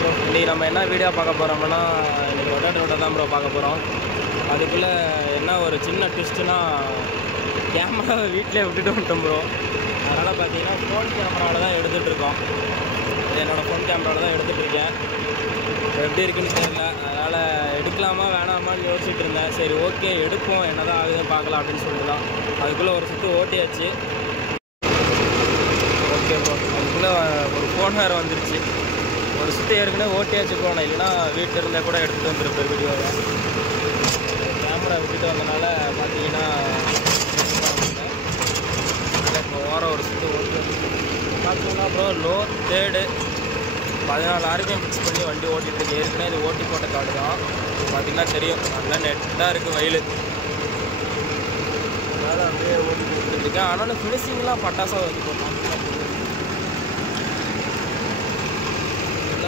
Bro, இன்றைக்கி நம்ம என்ன வீடியோ பார்க்க போகிறோம்னா, இன்றைக்கி ரோட்டை தான் ப்ரோ பார்க்க போகிறோம். அதுக்குள்ளே என்ன ஒரு சின்ன ட்விஸ்ட்டுனா, கேமராவை வீட்டிலே விட்டுட்டு வந்துட்டோம் ப்ரோ. அதனால் பார்த்தீங்கன்னா ஃபோன் கேமராவில் தான் எடுத்துகிட்ருக்கோம். என்னோடய ஃபோன் கேமராவில் தான் எடுத்துகிட்ருக்கேன். எப்படி இருக்குன்னு தெரியல, அதனால் எடுக்கலாமா வேணாமான்னு யோசிச்சுட்டு இருந்தேன். சரி ஓகே எடுப்போம், என்ன தான் ஆகுதுன்னு பார்க்கலாம் அப்படின்னு சொல்லிட்டு தான். அதுக்குள்ளே ஒரு சுற்று ஓட்டியாச்சு. ஓகே ப்ரோ, அதுக்குள்ளே ஒரு ஃபோன் வேறு வந்துருச்சு. ஒரு சுற்றி ஏற்கனவே ஓட்டியாச்சு போனேன், இல்லைன்னா வீட்டில் இருந்தால் கூட எடுத்துகிட்டு வந்துருப்பேன் வீடியோவை. கேமரா விட்டுட்டு வந்தனால பார்த்தீங்கன்னா இப்போ ஓரம் ஒரு சுற்றி ஓட்டி பார்த்தீங்கன்னா bro low third 14 RPM fix பண்ணி வண்டி ஓட்டிகிட்ருக்கு. ஏற்கனவே இது ஓட்டி போட்ட காடு தான். பார்த்தீங்கன்னா தெரியும், நல்லா நெட்டாக இருக்குது வயல். அதனால் அப்படியே ஓட்டி போட்டுருக்கேன். ஆனாலும் ஃபினிஷிங்லாம் பட்டாசாக வந்து போட்டோம்.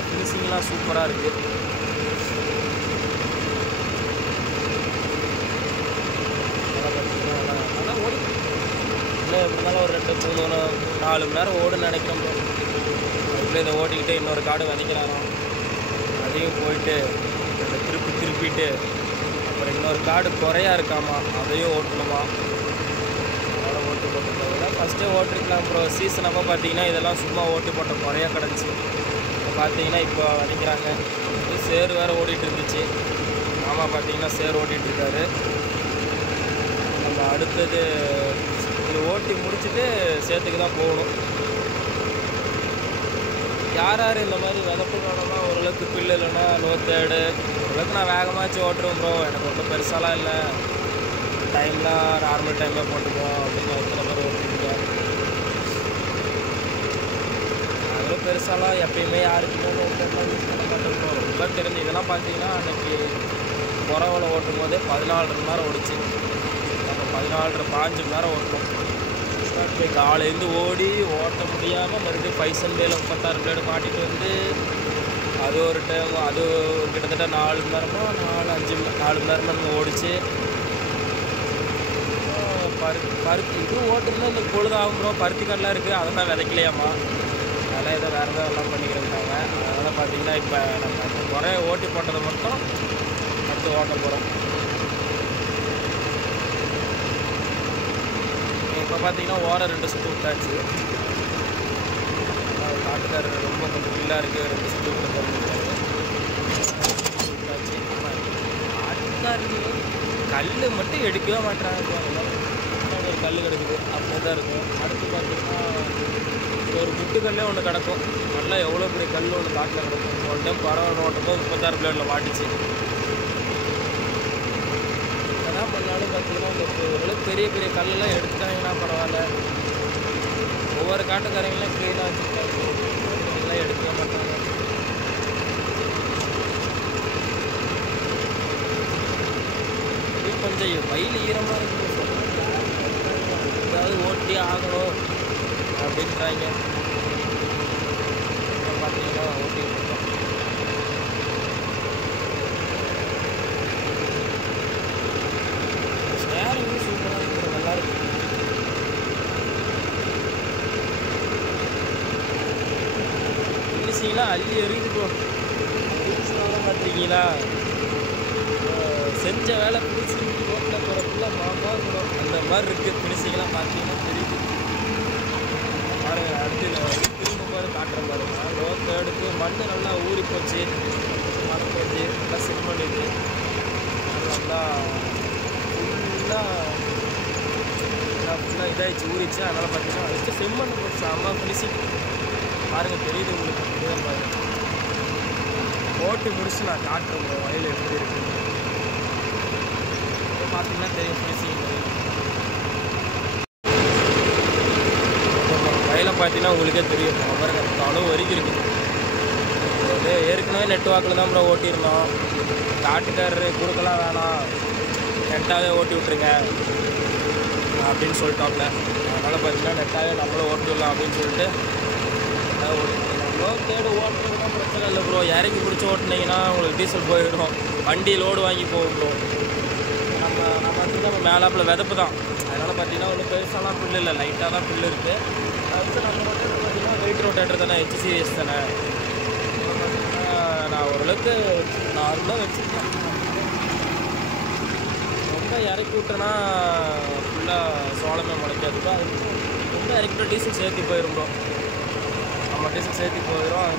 ஃபினிஷிங்லாம் சூப்பராக இருக்குது. ஆனால் ஓடி இல்லை எப்படினாலும் ஒரு 2-4 மணி நேரம் ஓடுன்னு நினைக்கிறோம். அதுக்குள்ளே இதை ஓட்டிக்கிட்டு இன்னொரு காடு விதைக்கிறாராம். அதையும் போயிட்டு திருப்பிட்டு அப்புறம் இன்னொரு காடு குறையா இருக்காமா, அதையும் ஓட்டணுமா. அதனால் ஓட்டு போட்டுருந்தா ஃபஸ்ட்டே ஓட்டிருக்கலாம் ப்ரோ. சீசன் அப்போ பார்த்தீங்கன்னா இதெல்லாம் சும்மா ஓட்டு போட்ட குறையா கிடச்சி. பார்த்தீங்கன்னா இப்போ விதைக்கிறாங்க. சேர் வேறு ஓடிட்டு இருந்துச்சு. மாமா பார்த்தீங்கன்னா சேர் ஓட்டிகிட்ருக்காரு. நம்ம அடுத்தது இது ஓட்டி முடிச்சுட்டு சேத்துக்கு தான் போகணும். யார் யார் இந்த மாதிரி விதப்பு காலம்னா ஓரளவுக்கு பில்லு இல்லைன்னா லோ தேர்டு ஓரளவுக்கு நான் வேகமாச்சு ஓட்டுருவேன் ப்ரோ. எனக்கு ஒன்றும் பெருசாலாம் இல்லை, டைம்லாம் நார்மல் டைமாக போட்டுக்குவோம் அப்படின்னு எத்தனை பேர் ஓட்டிருக்கேன். அதில் பெருசாலாம் எப்பயுமே யாருக்குமே ஓட்டெல்லாம் யூஸ் பண்ண மாட்டேன் ப்ரோ. ரொம்ப தெரிஞ்சு இதெல்லாம் பார்த்தீங்கன்னா அன்றைக்கி புறவில் ஓட்டும் போதே 14 மணி நேரம் ஓடிச்சு. நம்ம 14-15 மணி நேரம் ஓட்டணும். காலையிலேருந்து ஓடி ஓட்ட முடியாமல் மறுபடியும் பைசன் வேலை 36 பிளேடு மாட்டிட்டு வந்து அது ஒரு டைம், அது கிட்டத்தட்ட 4 மணி நேரமோ 4 மணி நேரமாக ஓடிச்சு. பருத்தி இது ஓட்டுருந்தா இந்த பொழுதாகும் ப்ரோ. பருத்தி கடலாம் இருக்குது, அதெல்லாம் விதைக்கலையாம்மா. அதெல்லாம் ஏதோ வேறு ஏதோ எல்லாம் பண்ணிக்கிறேன்ட்டாங்க. அதனால் பார்த்தீங்கன்னா இப்போ நம்ம இந்த குறைய ஓட்டி போட்டதை மட்டும் அடுத்து ஓட்ட போகிறோம். இப்போ பார்த்தீங்கன்னா ஓரம் 2 சுற்று விட்டாச்சு. காட்டுக்காரர் ரொம்ப கொஞ்சம் பில்லாக இருக்குது, 2 சுற்று விட்டு விட்டாச்சு. காட்டுக்காரருக்கு கல் மட்டும் எடுக்கவே மாட்டாங்க. ஒரு கல் கிடக்குது, அப்படியே தான் இருக்கும். அடுத்து பார்த்தீங்கன்னா ஒரு முட்டுக்கல்லே ஒன்று கிடக்கும். நல்லா எவ்வளோ பெரிய கல் ஒன்று காட்டில் கிடக்கும். ஒரு டைம் பரவாயில்ல ஓட்டப்போ 36 பிளேடில் மாட்டிச்சு. என்ன பண்ணாலும் பார்த்தீங்கன்னா இந்த ஓரளவுக்கு பெரிய பெரிய கல்லெல்லாம் எடுத்துட்டாங்கன்னா பரவாயில்ல. ஒவ்வொரு காட்டுக்காரங்களாம் க்ளீனாக வச்சுருக்காங்க, எல்லாம் எடுக்கவே மாட்டாங்க. கொஞ்சம் வயல் ஈரமாக இருக்குது, ஏதாவது ஓட்டி ஆகணும் அப்படின்றாங்க. பார்த்தீங்கன்னா ஓட்டிகிட்டு இருக்கோம். ஸ்டேரிங்கும் சூப்பராக இருக்குது, நல்லா இருக்குது. ஃபினிஷிங்லாம் அள்ளி எறியுது ப்ரோ. ஃபினிஷிங்லாம் பார்த்துருக்கீங்களா? செஞ்ச வேலை ஃபினிஷிங் ரோட்டில் போகிறதுக்குள்ள மாமா ப்ரோ அந்த மாதிரி இருக்குது. ஃபினிஷிங்லாம் பார்த்தீங்கன்னா தெரியுது. பாருங்க, அடுத்து திரும்ப பாரு காட்டுற பாருங்க. ரோட்டை எடுத்து மண் நல்லா ஊறி போச்சு, மரம் போச்சு, நல்லா செட் பண்ணிது. நல்லா ஃபுல்லாக இதாகிடுச்சு, ஊறிச்சு. அதனால் பார்த்தீங்கன்னா அடுத்து செம்மண் போச்சு. செம்ம ஃபினிஷிங் பாருங்கள், தெரியுது உங்களுக்கு. இதுதான் பாருங்கள், ஓட்டி முடிச்சு நான் காட்டுறேன் வயல் எப்படி இருக்குது பார்த்தீங்கன்னா தெரியும். ஃபினிஷிங் வயலை பார்த்தீங்கன்னா உங்களுக்கே தெரியும். பாருங்க, அளவு வரைக்கும் இருக்குது. ஏற்கனவே நெட்வாக்கில் தான் ப்ரோ ஓட்டியிருந்தோம். காட்டுக்காரரு கொடுக்கலாம் வேணாம், நெட்டாகவே ஓட்டி விட்ருங்க அப்படின்னு சொல்லிட்டோம்ல. அதனால் பார்த்தீங்கன்னா நெட்டாகவே நம்மளும் ஓட்டிடலாம் அப்படின்னு சொல்லிட்டு நம்மளும் தேடு ஓட்டுறதுலாம் பிரச்சனை இல்லை ப்ரோ. இறக்கி பிடிச்சி ஓட்டினீங்கன்னா உங்களுக்கு டீசல் போயிடும், வண்டி லோடு வாங்கி போகும் ப்ரோ. நம்ம வந்து நம்ம மேலாப்பில் விதப்பு தான். அதனால் பார்த்தீங்கன்னா ஒன்றும் பெருசாலாம் புல் இல்லை, லைட்டாக தான் புல் இருக்குது. அதுக்கு நம்ம மட்டும் பார்த்தீங்கன்னா வெயிட் ரோட்டேட்டர் தானே, HCS தானே. பார்த்தீங்கன்னா ஓரளவுக்கு நார்மலாக வச்சுருக்கேன். ரொம்ப இறக்கி விட்டேன்னா ஃபுல்லாக சோளமே முளைக்காதுப்பா. அது ரொம்ப இறக்கிட்ட டீசல் சேர்த்து போயிடும் ப்ரோ. நம்ம டீசல் சேர்த்து போயிடும். அது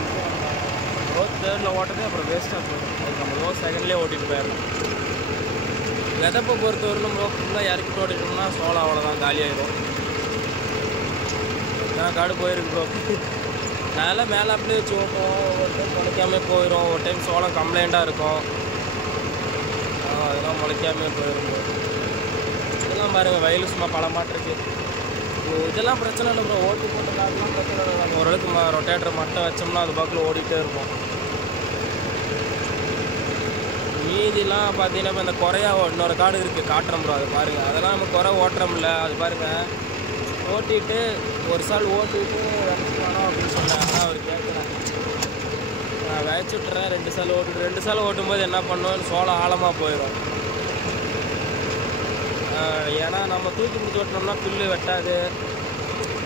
லோ தேர்டில் ஓட்டுறது அப்புறம் வேஸ்ட்டாக போயிடும். அது நம்ம லோ செகண்ட்லேயே ஓட்டிகிட்டு போயிடலாம். விதப்பை பொறுத்தவரைக்கும் ப்ரோ ஃபுல்லாக இறக்கிட்டு ஓட்டிட்டோம்னா சோளம் அவ்வளோதான் காலியாயிடும். நான் காடு போயிருக்கு ப்ரோ. மேலே அப்படியே வச்சு ஓட்டுவோம். ஒரு டைம் முளைக்காமே போயிடும். ஒரு டைம் சோளம் கம்ப்ளைண்ட்டாக இருக்கும். அதெல்லாம் முளைக்காமே போயிடும் ப்ரோ. இதெல்லாம் பாருங்கள் வயலு சும்மா பல மாட்டிருக்கு. இதெல்லாம் பிரச்சனை இல்லை ப்ரோ. ஓட்டு போட்ட காடுலாம் பிரச்சனை இல்லை. நம்ம ஓரளவுக்கு ரொட்டேட்டர் மட்டும் வச்சோம்னா அது பக்கத்தில் ஓடிக்கிட்டே இருக்கும். மீதிலாம் பார்த்தீங்கன்னா இப்போ இந்த குறையா இன்னொரு காடு இருக்குது காட்டுறோம் ப்ரோ. அது பாருங்கள். அதெல்லாம் நம்ம குறை ஓட்டுறோம்ல. அது பாருங்கள் ஓட்டிட்டு ஒரு சால் ஓட்டிட்டு வேணும் அப்படின்னு சொன்னேன். ஆனால் அவர் கேட்குறேன். நான் வேச்சு விட்டுறேன் 2 சால் ஓட்டிட்டு 2 சால் ஓட்டும்போது என்ன பண்ணுவோம் சோளம் ஆழமாக போயிடும். ஏன்னா நம்ம தூக்கி முடிச்சு ஓட்டினோம்னா புல்லு வெட்டாது.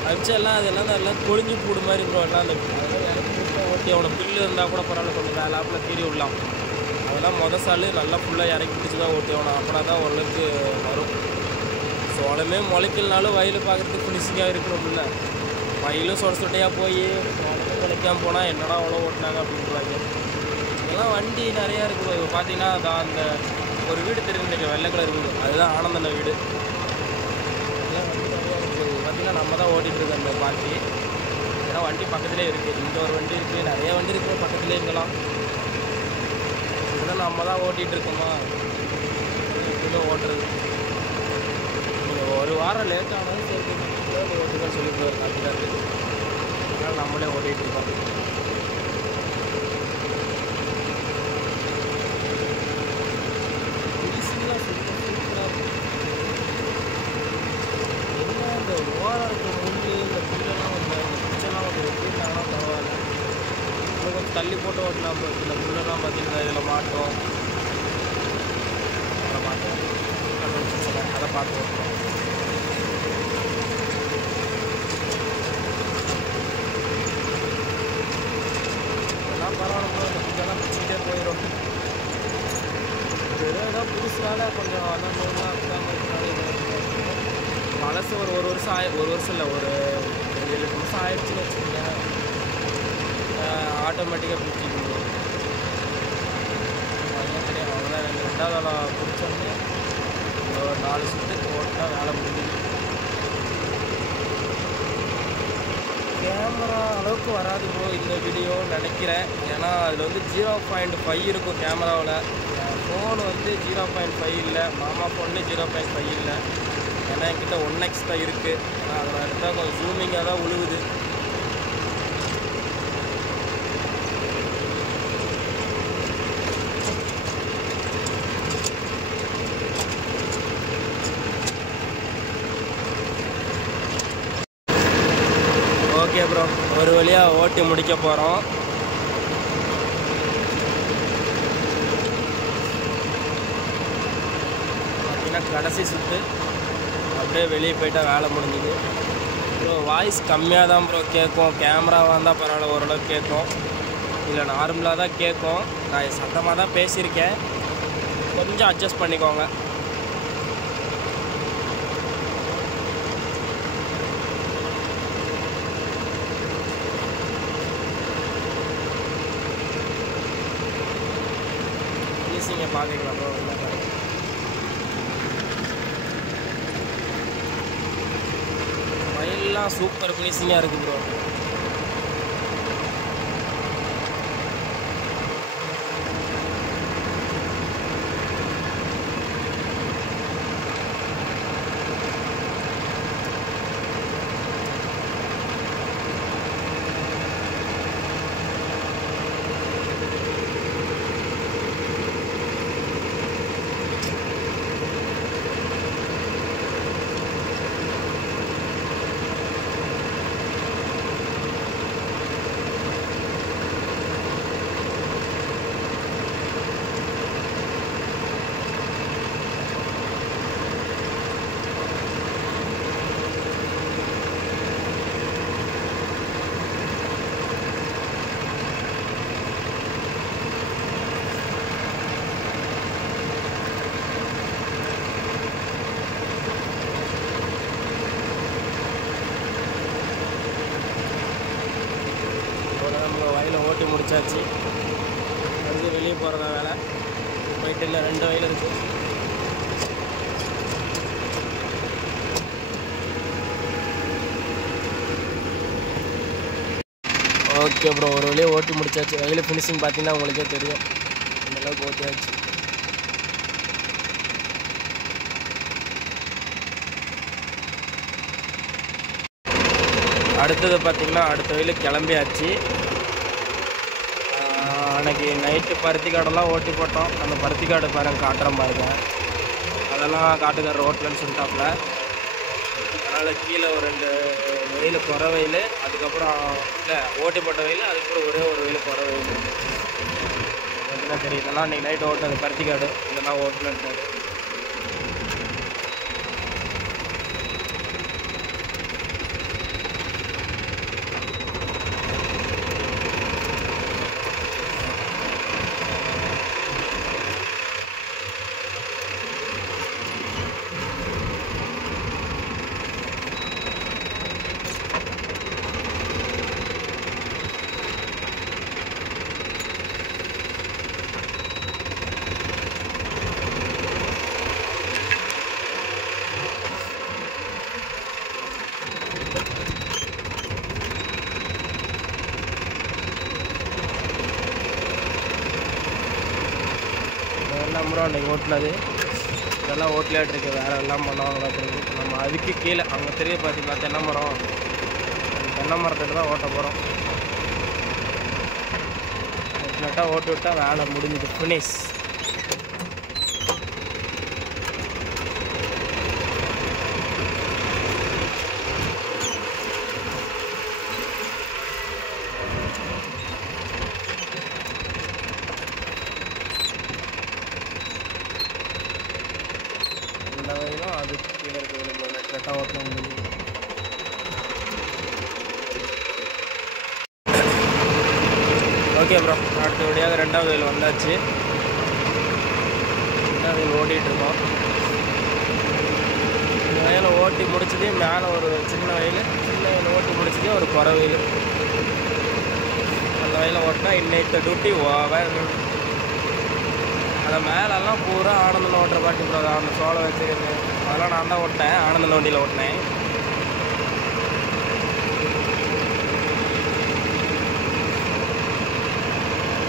அமிச்செல்லாம் அதெல்லாம் கொழிஞ்சு கூடு மாதிரி ப்ரோ. எல்லாம் அந்த அதெல்லாம் இறக்கி முடிச்சா ஓட்டி அவனை புல்லு இருந்தால் கூட பரவாயில்ல கொஞ்சம் வேலாப்பில் கீறி விடலாம். அதெல்லாம் மொதல் சால் நல்லா ஃபுல்லாக இறக்கி பிடிச்சி தான் ஓட்டி ஆகணும். அப்படின்னா தான் ஓரளவுக்கு வரும். சோளமே முளைக்கலனாலும் வயல் பார்க்குறதுக்கு ஃபினிஷிங்காக இருக்கணும்ல. வயலும் சொட்டையாக போய் சோளமே முளைக்காமல் போனால் என்னடா அவ்வளோ ஓட்டினாங்க அப்படின்றாங்க. இதெல்லாம் வண்டி நிறையா இருக்குது. இப்போ பார்த்தீங்கன்னா அதான் அந்த ஒரு வீடு தெரியும் நினைக்கிறேன் வெள்ளை கலர் வீடு. அதுதான் ஆனந்தன வீடு. இதெல்லாம் வண்டி நிறையா இருக்குது. பார்த்திங்கன்னா நம்ம தான் ஓட்டிகிட்டு இருக்கோம் அந்த பாட்டி. ஏன்னா வண்டி பக்கத்துலேயே இருக்குது. இந்த ஒரு வண்டி இருக்குது. நிறைய வண்டி இருக்குது பக்கத்துலேயே இங்கெல்லாம். இதெல்லாம் நம்ம தான் ஓட்டிகிட்டு இருக்கோமா இப்படிதான் ஓட்டுறது. நீங்கள் ஒரு வாரம் லேட் ஆனாலும் சரி ஓட்டுகள் சொல்லி போயிருக்காங்க. அப்படிதான் இருக்குது. அதனால் நம்மளே ஓட்டிகிட்டு இருக்கோம். ஈஸியாக சூப்பராக இருக்கும். என்ன இந்த ஓரம் இருக்க முள்ளு இந்த புல்லெல்லாம் இந்த குச்செல்லாம் கொஞ்சம் வெட்டிருந்தாங்கன்னா பரவாயில்ல. இன்னும் கொஞ்சம் தள்ளி போட்டு ஓட்டலாம். இந்த முள்ளெல்லாம் பார்த்தீங்கன்னா இதில் மாட்டோம். அதை மாட்டோம் அதை பார்த்து ஓட்டணும். இதெல்லாம் பரவாயில்ல. இந்த புல்லெல்லாம் பிடிச்சிக்கிட்டே போயிடும். ஏதோ புதுசுனால கொஞ்சம் அந்த நூறுலாம் பழசு ஒரு வருஷம் ஒரு வருஷம் இல்லை ஒரு 7-8 வருஷம் ஆயிடுச்சுன்னு வச்சுக்கோங்க. ஆட்டோமேட்டிக்காக பிடிச்சிக்கணும். அதெல்லாம் தெரியும். அவ்வளோதான். எனக்கு 2வது ஆளாக பிடிச்சோன்னே ஒரு 4 சுற்றுக்கு ஓட்டா வேலை முடிஞ்சுது. கேமரா அளவுக்கு வராது ப்ரோ இந்த வீடியோ நினைக்கிறேன். ஏன்னா அதில் வந்து 0.5 இருக்கும் கேமராவில். ஃபோன் வந்து 0.5 இல்லை. மாமா ஃபோன்லேயே 0.5 இல்லை. ஏன்னா என்கிட்ட 1x தான் இருக்குது. ஏன்னா அதில் எடுத்தால் கொஞ்சம் ஜூமிங்காக தான் உழுவுது. ஓகே ப்ரோ ஒரு வழியாக ஓட்டி முடிக்க போகிறோம். பார்த்தீங்கன்னா கடைசி சுற்று அப்படியே வெளியே போயிட்டால் வேலை முடிஞ்சுது. ப்ரோ வாய்ஸ் கம்மியாக தான் ப்ரோ கேட்கும். கேமராவாக இருந்தால் பரவாயில்ல ஓரளவுக்கு கேட்கும். இல்லை நார்மலாக தான் கேட்கும். நான் சத்தமாக தான் பேசியிருக்கேன். கொஞ்சம் அட்ஜஸ்ட் பண்ணிக்கோங்க. ஈஸிங்க பார்க்குறீங்களா ப்ரோ? வயல்லாம் சூப்பர் ஃபினிஷிங்காக இருக்குது ப்ரோ. நம்ம வயலை ஓட்டி முடிச்சாச்சு. அடுத்து வெளியே போகிறதா வேலை. போயிட்டு இல்லை 2 வயல் இருக்குது. ஓகே ப்ரோ, ஒரு வழியே ஓட்டி முடிச்சாச்சு. வயலில் ஃபினிஷிங் பார்த்தீங்கன்னா உங்களுக்கே தெரியும், இந்தளவுக்கு ஓட்டியாச்சு. அடுத்தது பார்த்திங்கன்னா அடுத்த வயலுக்கு கிளம்பியாச்சு. அன்றைக்கி நைட்டு பருத்தி காடெல்லாம் ஓட்டி போட்டோம். அந்த பருத்தி காடு பாருங்க காட்டுறேன் பாருங்க. அதெல்லாம் காட்டுக்கார ரோட்லன்னு சொல்லிட்டாப்புல. அதனால் கீழே ஒரு 2 வயல் குறை வயல், அதுக்கப்புறம் இல்லை ஓட்டி போட்ட வயல், அதுக்கப்புறம் ஒரே ஒரு வயல் குறை வயல். பார்த்தீங்கன்னா தெரியும், இதெல்லாம் இன்றைக்கி நைட்டு ஓட்டினது பருத்தி காடு. இதெல்லாம் ஓட்டுனது. மரம் அன்றைக்கி ஓட்டினது. இதெல்லாம் ஓட்டலாட்டு இருக்குது. வேறு எல்லாம் பண்ணுவாங்களா அப்படின்னு நம்ம அதுக்கு கீழே அங்கே தெரிய பார்த்தீங்களா தென்னை மரம். தென்னை மரத்துக்கு தான் ஓட்ட போகிறோம். நட்டாக ஓட்டு விட்டால் வேலை முடிஞ்சுது, ஃபினிஷ். அது கீழே இருக்க நட்டாக ஓட்டலாம் முடிஞ்சு. ஓகே ப்ரோ, அடுத்தபடியாக 2வது வயல் வந்தாச்சு. 2வது வயல் ஓட்டிகிட்ருக்கோம். இந்த வயலை ஓட்டி முடிச்சதே மேலே ஒரு சின்ன வயல் ஓட்டி முடிச்சதே ஒரு குறை வயல். அந்த வயலை ஓட்டினா இன்னைக்கு டியூட்டி ஓவர். அந்த மேலெல்லாம் பூரா ஆனந்தன் ஓட்டுற பாட்டி ப்ரோ. அந்த சோளம் வச்சுக்கிறது அதெல்லாம் நான் தான் ஓட்டினேன். ஆனந்தன் வண்டியில் ஓட்டினேன்.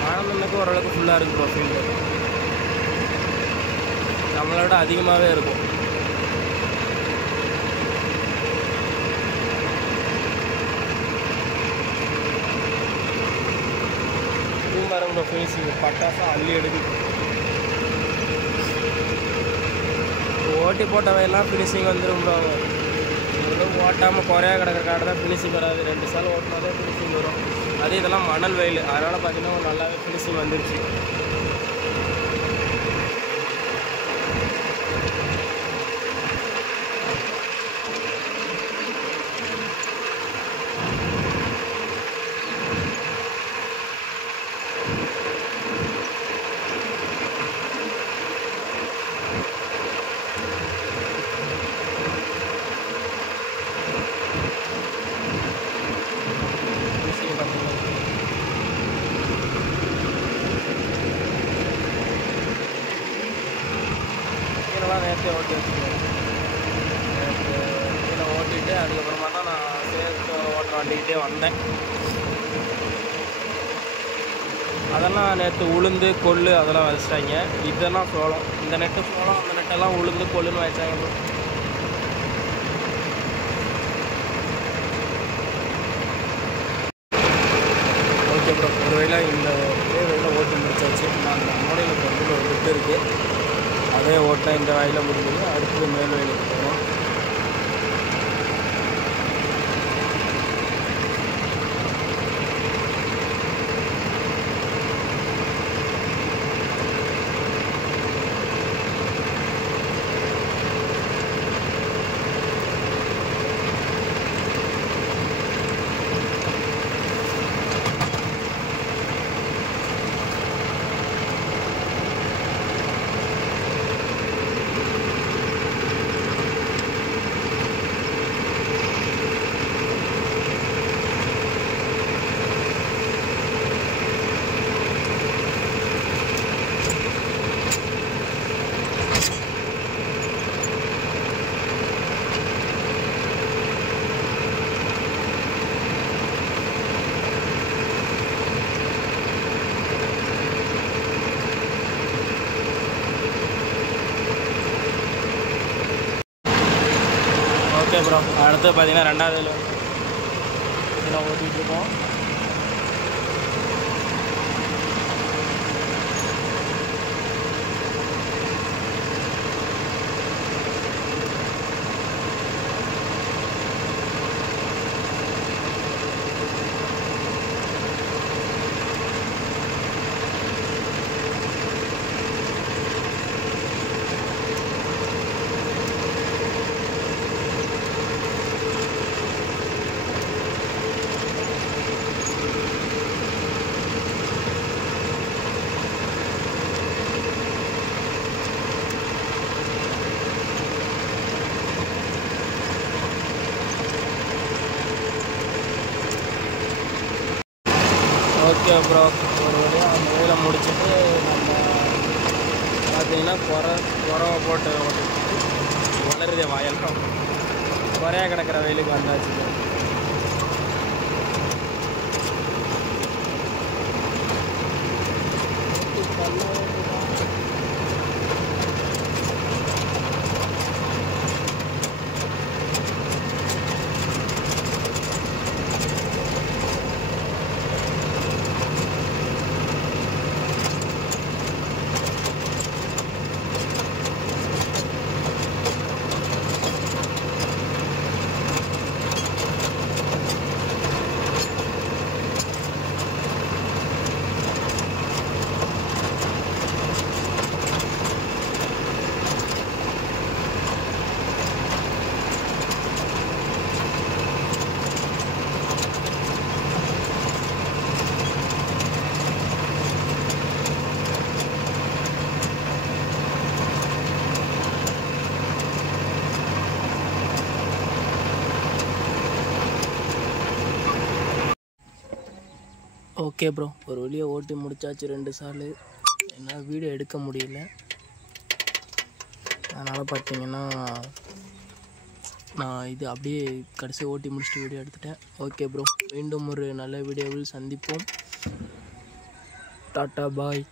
ஆனந்தனுக்கு ஓரளவுக்கு ஃபுல்லாக இருக்குது ப்ரோ. ஃபீல்டு நம்மளோட அதிகமாகவே இருக்கும். மரம் ப்ரோ ஃபினிஷிங் பட்டாசாக அள்ளி எடுக்குது. ஓட்டி போட்டவையெல்லாம் ஃபினிஷிங் வந்துடும் ப்ரோ. ஓட்டாமல் குறையாக கிடக்கிற காடு தான் ஃபினிஷிங் வராது. 2 சால் ஓட்டினாலே ஃபினிஷிங் வரும். அதே இதெல்லாம் மணல் வயல், அதனால் பார்த்தீங்கன்னா நல்லாவே ஃபினிஷிங் வந்துருச்சு. நேரத்தை ஓட்டி வச்சுருக்கேன். கீழே ஓட்டிட்டு அதுக்கப்புறமா தான் நான் சேர்த்து ஓட்ட வண்டிக்கிட்டே வந்தேன். அதெல்லாம் நேற்று உளுந்து கொள்ளு அதெல்லாம் வச்சிட்டாங்க. இதெல்லாம் சோளம். இந்த நெட்டு சோளம், அந்த நெட்டெல்லாம் உளுந்து கொள்ளுன்னு வச்சாங்க. ஓகே ப்ரோ, ஒரு வயல இந்த வயலில் ஓட்டி முடிச்சாச்சு. நான் அந்த மூடையில் கொண்டு ஒரு விட்டு இருக்குது, அதே ஓட்டினா இந்த வயலில் முடிஞ்சது. அடுத்தது மேல் வயலுக்கு போகிறோம். ப்ரோ அடுத்து பார்த்தீங்கன்னா 2வது இதெல்லாம் ஓட்டிகிட்ருக்கோம். ஓகே ப்ரோ ஒரு வழியாக அந்த வேலை முடிச்சுட்டு நம்ம பார்த்தீங்கன்னா குறவை போட்டு வளருதே வாயெல்லாம் குறையாக கிடக்கிற வெயிலுக்கு வந்தாச்சு. ஓகே ப்ரோ ஒரு வழியாக ஓட்டி முடிச்சாச்சு 2 சாலு. என்னால் வீடியோ எடுக்க முடியல, அதனால் பார்த்தீங்கன்னா நான் இது அப்படியே கடைசி ஓட்டி முடிச்சுட்டு வீடியோ எடுத்துட்டேன். ஓகே ப்ரோ மீண்டும் ஒரு நல்ல வீடியோவில் சந்திப்போம். டாட்டா பாய்.